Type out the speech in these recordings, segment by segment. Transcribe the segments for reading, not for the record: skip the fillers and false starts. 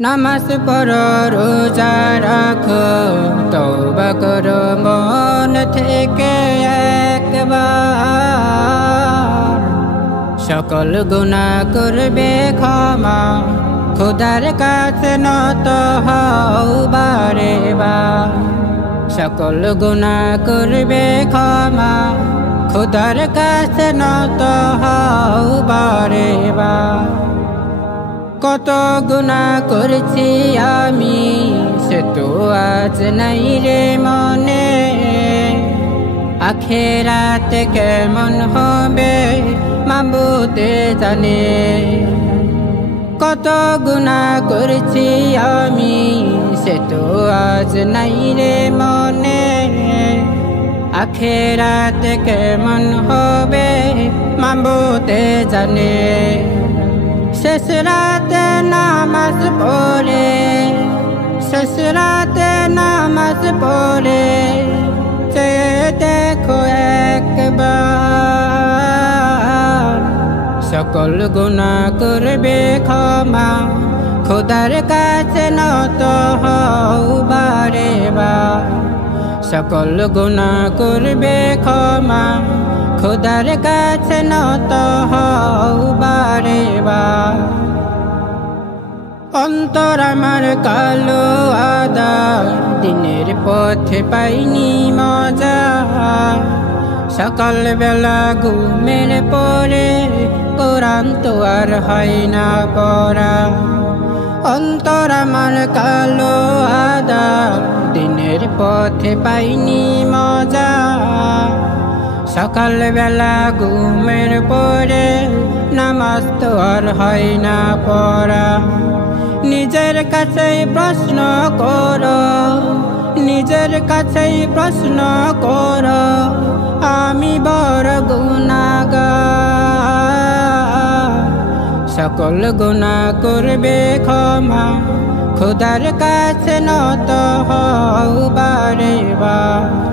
নামাজ পড়ো রোজা রাখো তওবা করো মন থেকে একবার সকল গুনাহ করবে ক্ষমা খোদার কাছে নত হও বারে বার সকল গুনাহ করবে ক্ষমা খোদার কাছে নত হও বারে বার কত গুনাহ করেছি আমি সে তো আজ নাই রে মনে আখেরাতে কেমন হবে মাবুদে জানে কত গুনাহ করেছি আমি সে তো আজ নাই রে মনে আখেরাতে কেমন হবে মাবুদে জানে শেষ রাতে নামাজ পড়ে শেষ রাতে নামাজ পড়ে চেয়ে দেখো একবার সকল গুনাহ করবে ক্ষমা খোদার কাছে নত হও বারে বার সকল গুনাহ করবে ক্ষমা খোদার কাছে নত হও বারে বার অন্তর আমার কালো আদা দিনের পথে পাইনি মজা সকাল বেলা ঘুমের পরে কোরআন তো আর হয় না পড়া অন্তর আমার কালো আদা দিনের পথে পাইনি মজা সকাল বেলা ঘুমের পরে নামাজ তো আর হয় না পড়া নিজের কাছেই প্রশ্ন করো নিজের কাছেই প্রশ্ন করো আমি বড় গুনাহগার সকল গুনাহ করবে ক্ষমা খোদার কাছে নত হও বারে বার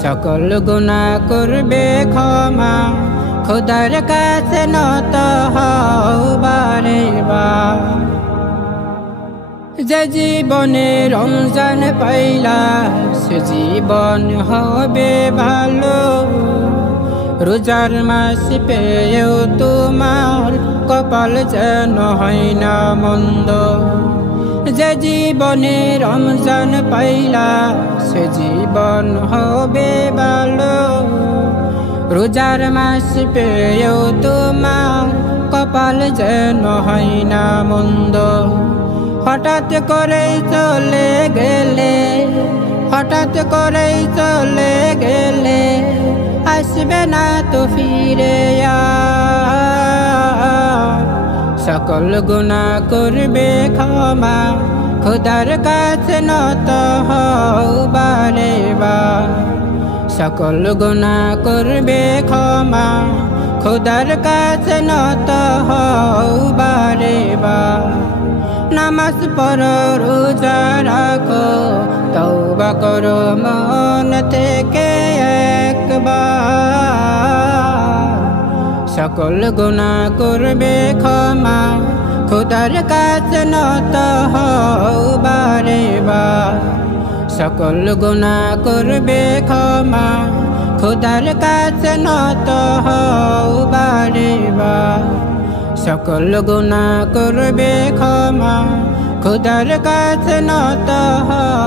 সকল গুনাহ করবে ক্ষমা খোদার কাছে নত হও বারে বার যে জীবনে রমজান পাইলা সে জীবন হবে ভালো রোজার মাস পেয়েও তোমার কপাল যেন হয় না মন্দ যে জীবনে রমজান পাইলা সে জীবন হবে ভালো রোজার মাস পেয়েও তোমার কপাল যেন হয় না মন্দ হঠাৎ করেই চলে গেলে হঠাৎ করেই চলে গেলে আসবে না তো ফিরে আর সকল গুনাহ করবে ক্ষমা খোদার কাছে নত হও বারে বার সকল গুনাহ করবে ক্ষমা খোদার কাছে নত হও বারে বার নামাজ পড়ো রোজা রাখো তওবা করো মন থেকে একবার সকল গুনাহ করবে ক্ষমা খোদার কাছে নত হও বারে বার সকল গুনাহ করবে ক্ষমা খোদার কাছে নত হও বারে বার সকল গুনাহ করবে ক্ষমা খোদার কাছে নত হও